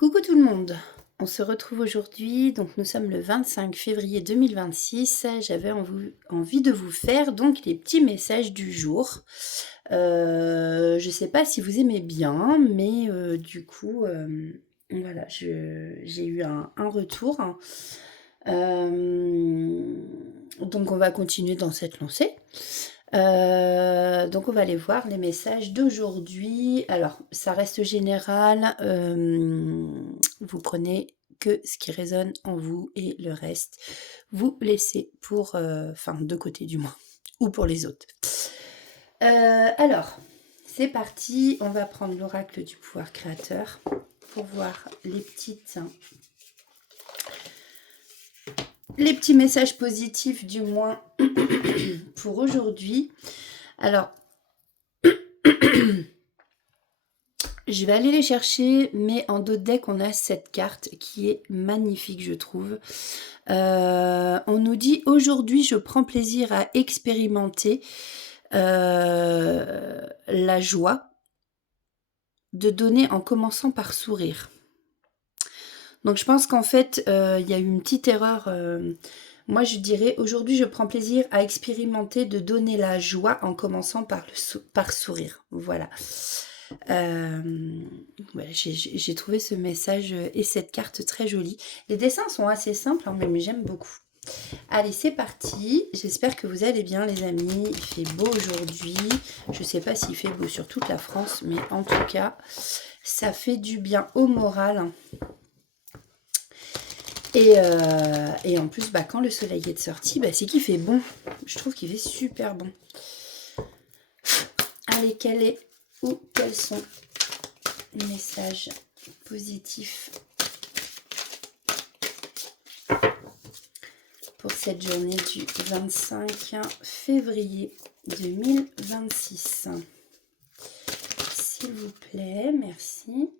Coucou tout le monde, on se retrouve aujourd'hui, donc nous sommes le 25 février 2026. J'avais envie de vous faire donc les petits messages du jour. Je ne sais pas si vous aimez bien, mais du coup, voilà, j'ai eu un retour. Donc on va continuer dans cette lancée. Donc on va aller voir les messages d'aujourd'hui. Alors, ça reste général. Vous prenez que ce qui résonne en vous et le reste, vous laissez pour, enfin, de côté du moins, ou pour les autres. Alors, c'est parti. On va prendre l'oracle du pouvoir créateur pour voir les petits messages positifs du moins pour aujourd'hui. Alors, je vais aller les chercher, mais en dos de deck, on a cette carte qui est magnifique, je trouve. On nous dit, aujourd'hui, je prends plaisir à expérimenter la joie de donner en commençant par sourire. Donc, je pense qu'en fait, il y a eu une petite erreur. Moi, je dirais, aujourd'hui, je prends plaisir à expérimenter de donner la joie en commençant par sourire. Voilà. Ouais, j'ai trouvé ce message et cette carte très jolie. Les dessins sont assez simples, hein, mais j'aime beaucoup. Allez, c'est parti. J'espère que vous allez bien, les amis. Il fait beau aujourd'hui. Je ne sais pas s'il fait beau sur toute la France, mais en tout cas, ça fait du bien au moral. Et en plus, quand le soleil est sorti, c'est qu'il fait bon. Je trouve qu'il fait super bon. Allez, quels sont les messages positifs pour cette journée du 25 février 2026. S'il vous plaît, merci.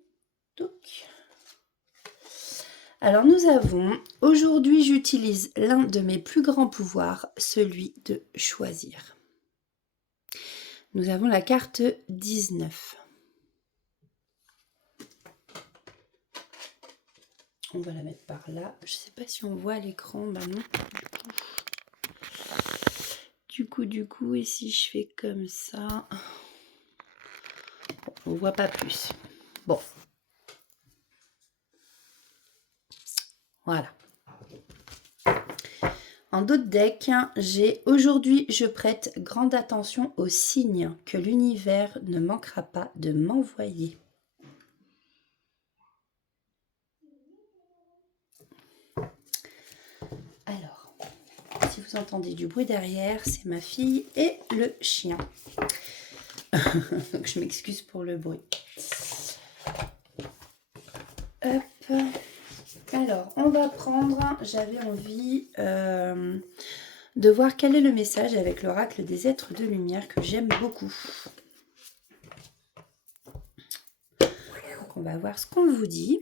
Alors nous avons, aujourd'hui j'utilise l'un de mes plus grands pouvoirs, celui de choisir. Nous avons la carte 19. On va la mettre par là. Je ne sais pas si on voit à l'écran. Non. Du coup, et si je fais comme ça, on ne voit pas plus. Bon. Voilà. En dos de deck, j'ai aujourd'hui, je prête grande attention aux signes que l'univers ne manquera pas de m'envoyer. Alors, si vous entendez du bruit derrière, c'est ma fille et le chien. Donc je m'excuse pour le bruit. Hop. Alors, on va prendre, j'avais envie de voir quel est le message avec l'oracle des êtres de lumière que j'aime beaucoup. Donc, on va voir ce qu'on vous dit.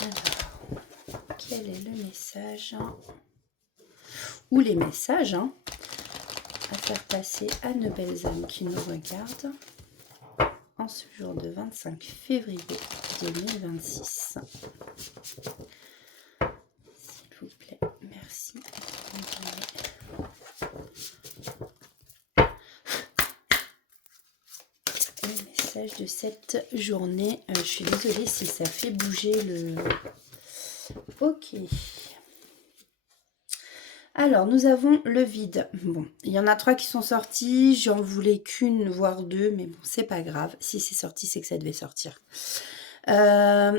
Alors, quel est le message ou les messages à faire passer à nos belles âmes qui nous regardent en ce jour de 25 février 2026. S'il vous plaît, merci. Le message de cette journée. Je suis désolée si ça fait bouger le... Ok. Alors, nous avons le vide. Bon, il y en a 3 qui sont sortis. J'en voulais qu'une, voire 2, mais bon, c'est pas grave. Si c'est sorti, c'est que ça devait sortir. À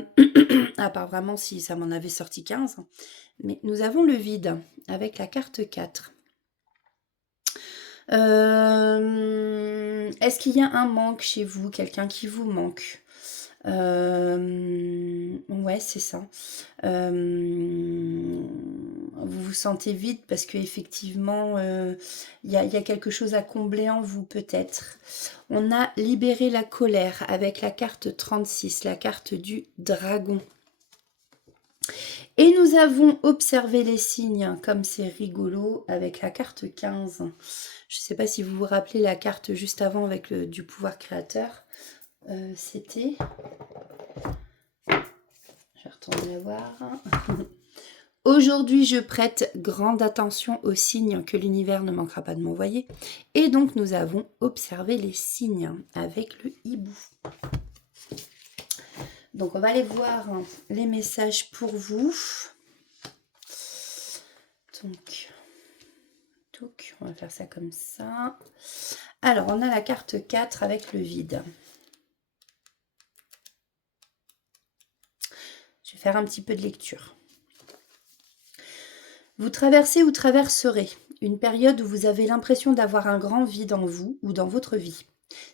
part vraiment si ça m'en avait sorti 15. Mais nous avons le vide avec la carte 4. Est-ce qu'il y a un manque chez vous? Quelqu'un qui vous manque? Ouais, c'est ça. Vous vous sentez vide parce qu'effectivement, il y a quelque chose à combler en vous peut-être. On a libéré la colère avec la carte 36, la carte du dragon. Et nous avons observé les signes, comme c'est rigolo, avec la carte 15. Je ne sais pas si vous vous rappelez la carte juste avant avec du pouvoir créateur. C'était... Je vais retourner la voir. Aujourd'hui, je prête grande attention aux signes que l'univers ne manquera pas de m'envoyer. Et donc, nous avons observé les signes avec le hibou. Donc, on va aller voir les messages pour vous. Donc, on va faire ça comme ça. Alors, on a la carte 4 avec le vide. Je vais faire un petit peu de lecture. Vous traversez ou traverserez une période où vous avez l'impression d'avoir un grand vide en vous ou dans votre vie.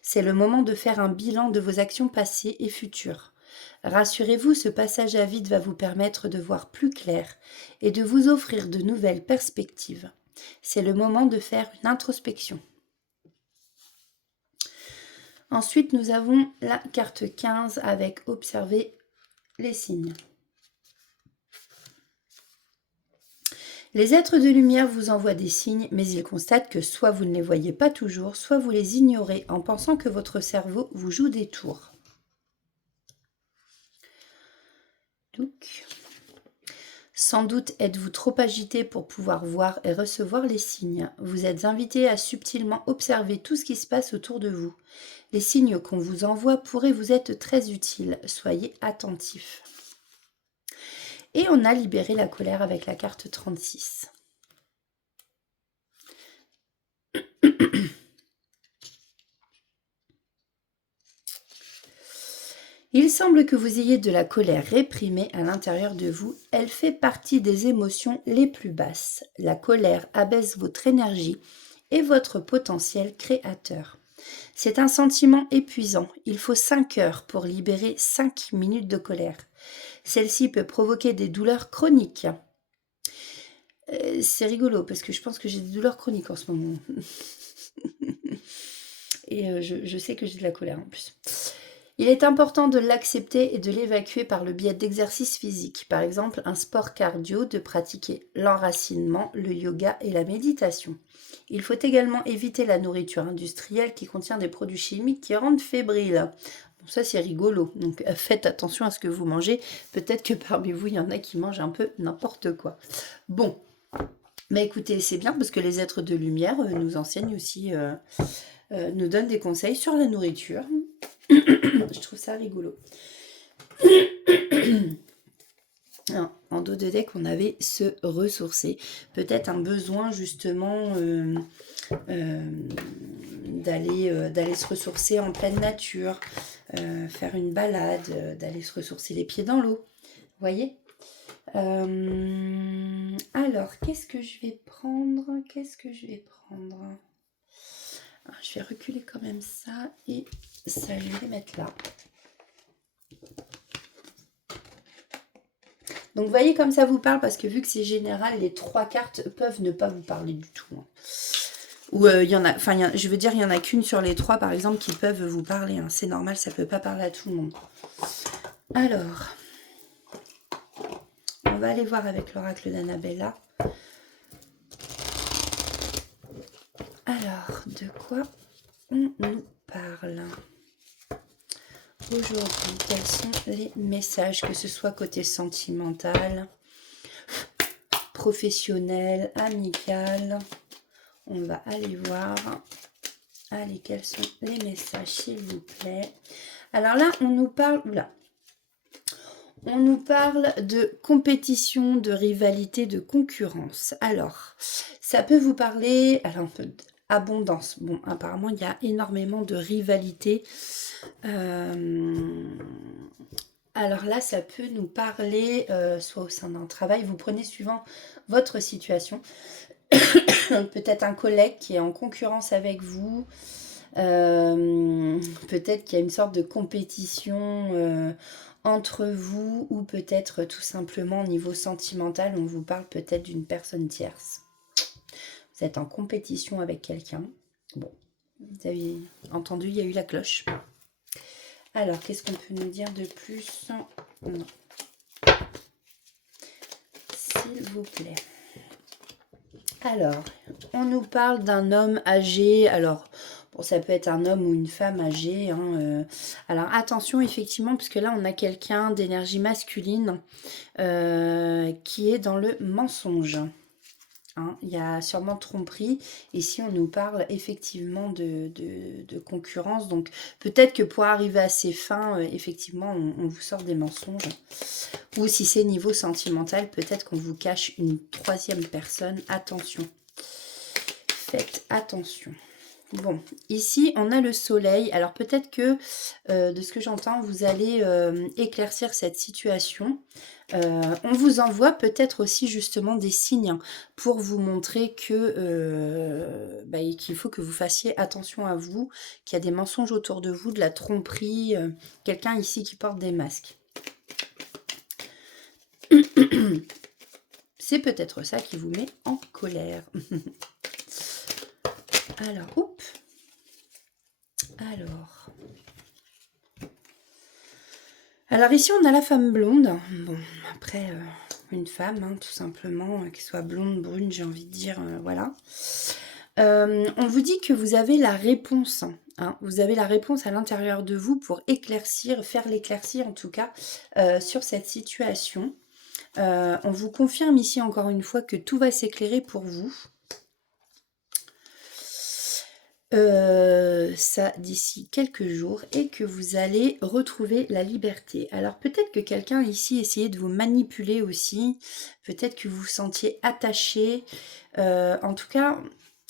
C'est le moment de faire un bilan de vos actions passées et futures. Rassurez-vous, ce passage à vide va vous permettre de voir plus clair et de vous offrir de nouvelles perspectives. C'est le moment de faire une introspection. Ensuite, nous avons la carte 15 avec observer les signes. Les êtres de lumière vous envoient des signes, mais ils constatent que soit vous ne les voyez pas toujours, soit vous les ignorez en pensant que votre cerveau vous joue des tours. Donc, sans doute êtes-vous trop agité pour pouvoir voir et recevoir les signes. Vous êtes invité à subtilement observer tout ce qui se passe autour de vous. Les signes qu'on vous envoie pourraient vous être très utiles. Soyez attentifs. Et on a libéré la colère avec la carte 36. Il semble que vous ayez de la colère réprimée à l'intérieur de vous. Elle fait partie des émotions les plus basses. La colère abaisse votre énergie et votre potentiel créateur. C'est un sentiment épuisant. Il faut 5 heures pour libérer 5 minutes de colère. Celle-ci peut provoquer des douleurs chroniques. C'est rigolo parce que je pense que j'ai des douleurs chroniques en ce moment. Et je sais que j'ai de la colère en plus. Il est important de l'accepter et de l'évacuer par le biais d'exercices physiques, par exemple un sport cardio, de pratiquer l'enracinement, le yoga et la méditation. Il faut également éviter la nourriture industrielle qui contient des produits chimiques qui rendent fébrile. Bon, ça c'est rigolo, donc faites attention à ce que vous mangez. Peut-être que parmi vous, il y en a qui mangent un peu n'importe quoi. Bon, mais écoutez, c'est bien parce que les êtres de lumière nous enseignent aussi, nous donnent des conseils sur la nourriture. Je trouve ça rigolo. Alors, en dos de deck, on avait se ressourcer. Peut-être un besoin justement d'aller se ressourcer en pleine nature, faire une balade, d'aller se ressourcer les pieds dans l'eau. Vous voyez? Alors, qu'est-ce que je vais prendre? Alors, je vais reculer quand même ça et ça, je vais les mettre là. Donc, vous voyez comme ça vous parle, parce que vu que c'est général, les 3 cartes peuvent ne pas vous parler du tout. Hein. Ou il y en a, enfin, je veux dire, il n'y en a qu'une sur les 3, par exemple, qui peuvent vous parler. Hein. C'est normal, ça ne peut pas parler à tout le monde. Alors, on va aller voir avec l'oracle d'Annabella. Alors, de quoi on nous parle aujourd'hui? Quels sont les messages, que ce soit côté sentimental, professionnel, amical? On va aller voir. Allez, quels sont les messages, s'il vous plaît? Alors là, on nous parle... Oula. On nous parle de compétition, de rivalité, de concurrence. Alors, ça peut vous parler... Alors, abondance. Bon, apparemment, il y a énormément de rivalité. Alors là, ça peut nous parler, soit au sein d'un travail, vous prenez suivant votre situation. Peut-être un collègue qui est en concurrence avec vous. Peut-être qu'il y a une sorte de compétition entre vous, ou peut-être tout simplement au niveau sentimental, on vous parle peut-être d'une personne tierce. Vous êtes en compétition avec quelqu'un. Bon, vous avez entendu, il y a eu la cloche. Alors, qu'est-ce qu'on peut nous dire de plus? Non. S'il vous plaît. Alors, on nous parle d'un homme âgé. Alors, Bon, ça peut être un homme ou une femme âgée, hein, alors attention effectivement, puisque là on a quelqu'un d'énergie masculine qui est dans le mensonge. Hein. Il y a sûrement tromperie. Ici, on nous parle effectivement de concurrence. Donc, peut-être que pour arriver à ces fins, effectivement, on vous sort des mensonges. Ou si c'est niveau sentimental, peut-être qu'on vous cache une troisième personne. Attention. Faites attention. Bon, ici, on a le soleil. Alors, peut-être que, de ce que j'entends, vous allez éclaircir cette situation. On vous envoie peut-être aussi justement des signes pour vous montrer que qu'il faut que vous fassiez attention à vous, qu'il y a des mensonges autour de vous, de la tromperie, quelqu'un ici qui porte des masques. C'est peut-être ça qui vous met en colère. Alors, oups. Alors ici, on a la femme blonde. Bon, après, une femme, hein, tout simplement, qu'elle soit blonde, brune, j'ai envie de dire, voilà. On vous dit que vous avez la réponse. Hein, vous avez la réponse à l'intérieur de vous pour éclaircir, faire l'éclaircir en tout cas, sur cette situation. On vous confirme ici encore une fois que tout va s'éclairer pour vous. Ça d'ici quelques jours et que vous allez retrouver la liberté. Alors peut-être que quelqu'un ici essayait de vous manipuler aussi, peut-être que vous vous sentiez attaché. En tout cas,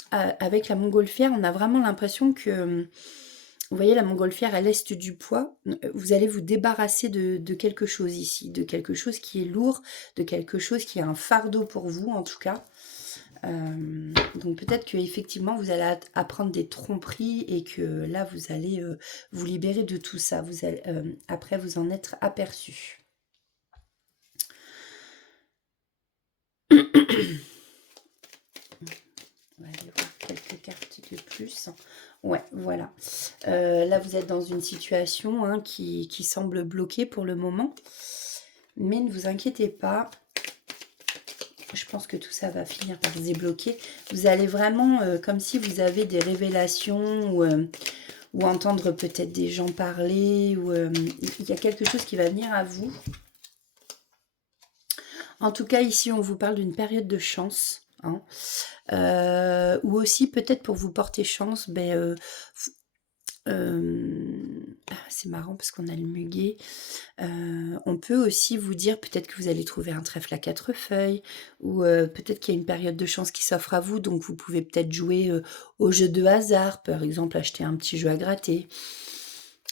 avec la montgolfière, on a vraiment l'impression que, vous voyez la montgolfière à l'est du poids, vous allez vous débarrasser de quelque chose ici, de quelque chose qui est lourd, de quelque chose qui est un fardeau pour vous en tout cas. Donc peut-être que effectivement vous allez apprendre des tromperies et que là vous allez vous libérer de tout ça. Vous allez après vous en être aperçu. On va aller voir quelques cartes de plus. Ouais, voilà. Là vous êtes dans une situation hein, qui semble bloquée pour le moment. Mais ne vous inquiétez pas. Je pense que tout ça va finir par se débloquer. Vous allez vraiment, comme si vous avez des révélations ou entendre peut-être des gens parler. Ou il y a quelque chose qui va venir à vous. En tout cas, ici, on vous parle d'une période de chance. Hein, ou aussi, peut-être pour vous porter chance, c'est marrant parce qu'on a le muguet. On peut aussi vous dire peut-être que vous allez trouver un trèfle à 4 feuilles ou peut-être qu'il y a une période de chance qui s'offre à vous, donc vous pouvez peut-être jouer au jeu de hasard, par exemple acheter un petit jeu à gratter.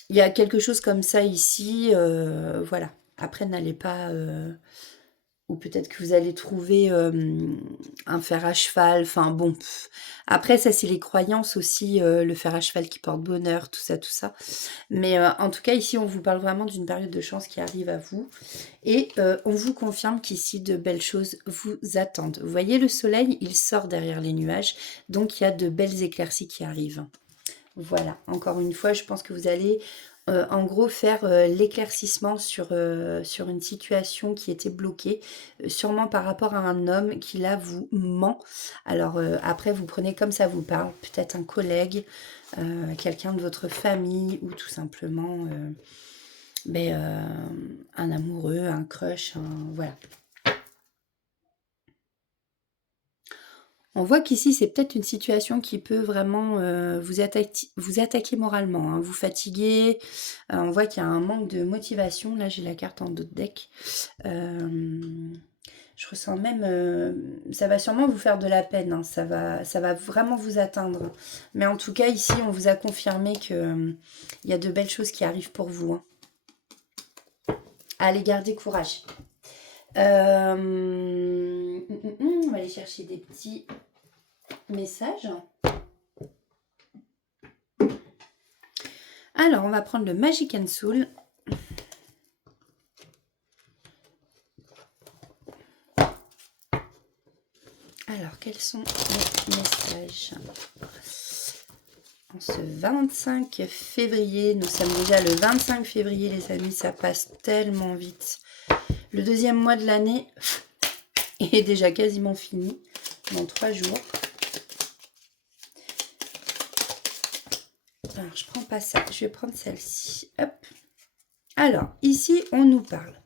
Il y a quelque chose comme ça ici, voilà. Après, n'allez pas... ou peut-être que vous allez trouver un fer à cheval, enfin bon. Après, ça c'est les croyances aussi, le fer à cheval qui porte bonheur, tout ça, tout ça. Mais en tout cas, ici, on vous parle vraiment d'une période de chance qui arrive à vous. Et on vous confirme qu'ici, de belles choses vous attendent. Vous voyez, le soleil, il sort derrière les nuages. Donc, il y a de belles éclaircies qui arrivent. Voilà, encore une fois, je pense que vous allez en gros faire l'éclaircissement sur une situation qui était bloquée, sûrement par rapport à un homme qui là vous ment. Alors après, vous prenez comme ça vous parle, peut-être un collègue, quelqu'un de votre famille ou tout simplement un amoureux, un crush, voilà. On voit qu'ici, c'est peut-être une situation qui peut vraiment vous attaquer moralement, hein, vous fatiguer. On voit qu'il y a un manque de motivation. Là, j'ai la carte en dos de deck. Je ressens même... ça va sûrement vous faire de la peine. Hein, ça va vraiment vous atteindre. Mais en tout cas, ici, on vous a confirmé qu'il y a de belles choses qui arrivent pour vous. Hein. Allez, gardez courage. On va aller chercher des petits messages. Alors, on va prendre le Magic and Soul. Alors, quels sont les messages? En ce 25 février, nous sommes déjà le 25 février, les amis, ça passe tellement vite. Le deuxième mois de l'année est déjà quasiment fini, dans 3 jours. Alors, je prends pas ça. Je vais prendre celle-ci. Hop. Alors, ici, on nous parle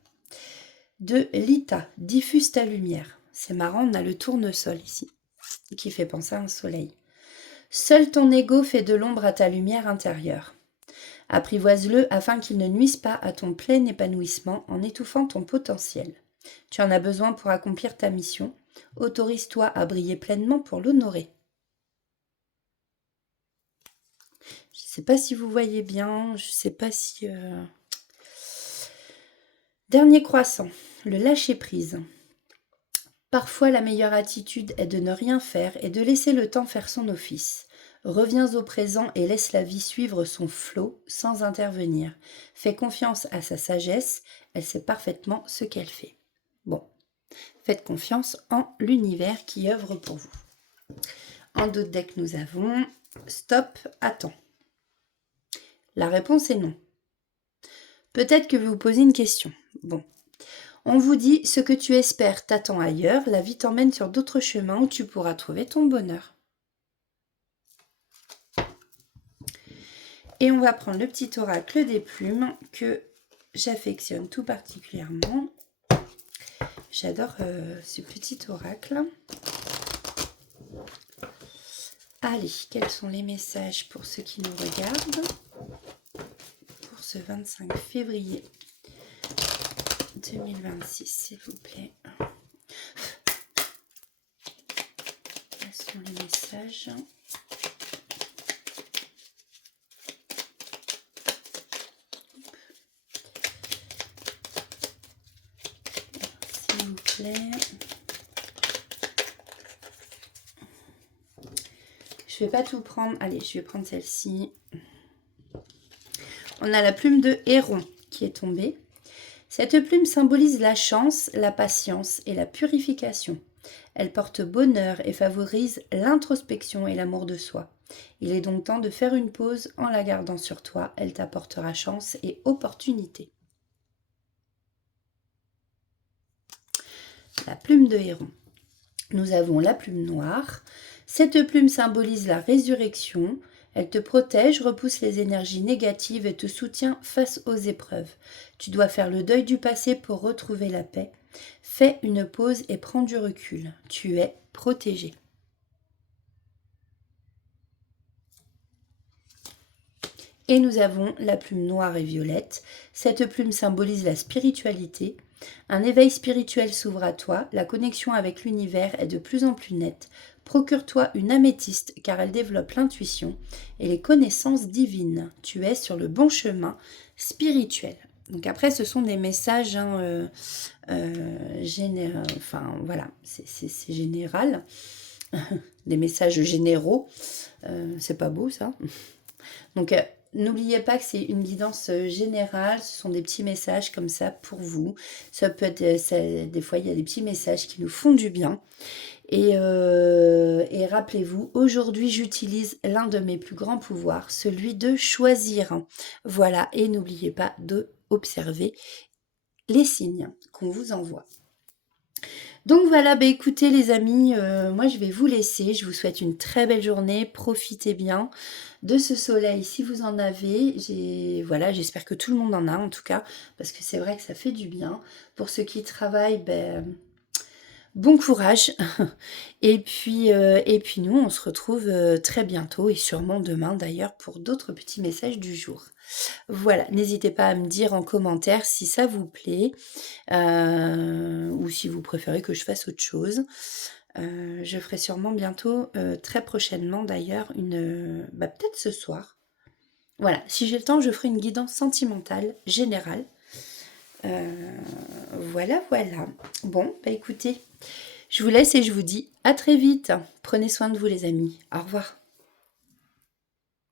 de Lita. Diffuse ta lumière. C'est marrant, on a le tournesol ici, qui fait penser à un soleil. Seul ton ego fait de l'ombre à ta lumière intérieure. Apprivoise-le afin qu'il ne nuise pas à ton plein épanouissement en étouffant ton potentiel. Tu en as besoin pour accomplir ta mission. Autorise-toi à briller pleinement pour l'honorer. Je ne sais pas si vous voyez bien, je ne sais pas si... Dernier croissant, le lâcher-prise. Parfois, la meilleure attitude est de ne rien faire et de laisser le temps faire son office. Reviens au présent et laisse la vie suivre son flot sans intervenir. Fais confiance à sa sagesse, elle sait parfaitement ce qu'elle fait. Bon, faites confiance en l'univers qui œuvre pour vous. En d'autres decks, nous avons stop, attends. La réponse est non. Peut-être que vous vous posez une question. Bon. On vous dit, ce que tu espères t'attend ailleurs, la vie t'emmène sur d'autres chemins où tu pourras trouver ton bonheur. Et on va prendre le petit oracle des plumes que j'affectionne tout particulièrement. J'adore ce petit oracle. Allez, quels sont les messages pour ceux qui nous regardent pour ce 25 février 2026, s'il vous plaît. Quels sont les messages ? S'il vous plaît. Je ne vais pas tout prendre. Allez, je vais prendre celle-ci. On a la plume de héron qui est tombée. Cette plume symbolise la chance, la patience et la purification. Elle porte bonheur et favorise l'introspection et l'amour de soi. Il est donc temps de faire une pause en la gardant sur toi. Elle t'apportera chance et opportunité. La plume de héron. Nous avons la plume noire. Cette plume symbolise la résurrection. Elle te protège, repousse les énergies négatives et te soutient face aux épreuves. Tu dois faire le deuil du passé pour retrouver la paix. Fais une pause et prends du recul. Tu es protégé. Et nous avons la plume noire et violette. Cette plume symbolise la spiritualité. Un éveil spirituel s'ouvre à toi. La connexion avec l'univers est de plus en plus nette. Procure-toi une améthyste car elle développe l'intuition et les connaissances divines. Tu es sur le bon chemin spirituel. Donc après, ce sont des messages enfin voilà, c'est général. Des messages généraux. C'est pas beau ça. Donc n'oubliez pas que c'est une guidance générale, ce sont des petits messages comme ça pour vous. Ça peut être, des fois il y a des petits messages qui nous font du bien. Et rappelez-vous, aujourd'hui j'utilise l'un de mes plus grands pouvoirs, celui de choisir. Voilà, et n'oubliez pas d'observer les signes qu'on vous envoie. Donc voilà, bah écoutez les amis, moi je vais vous laisser, je vous souhaite une très belle journée, profitez bien de ce soleil si vous en avez. Voilà, j'espère que tout le monde en a en tout cas, parce que c'est vrai que ça fait du bien. Pour ceux qui travaillent, bon courage. Et puis nous, on se retrouve très bientôt et sûrement demain d'ailleurs pour d'autres petits messages du jour. Voilà, n'hésitez pas à me dire en commentaire si ça vous plaît ou si vous préférez que je fasse autre chose. Je ferai sûrement bientôt, très prochainement d'ailleurs, peut-être ce soir. Voilà, si j'ai le temps, je ferai une guidance sentimentale générale. Voilà. Bon, écoutez, je vous laisse et je vous dis à très vite. Prenez soin de vous les amis. Au revoir.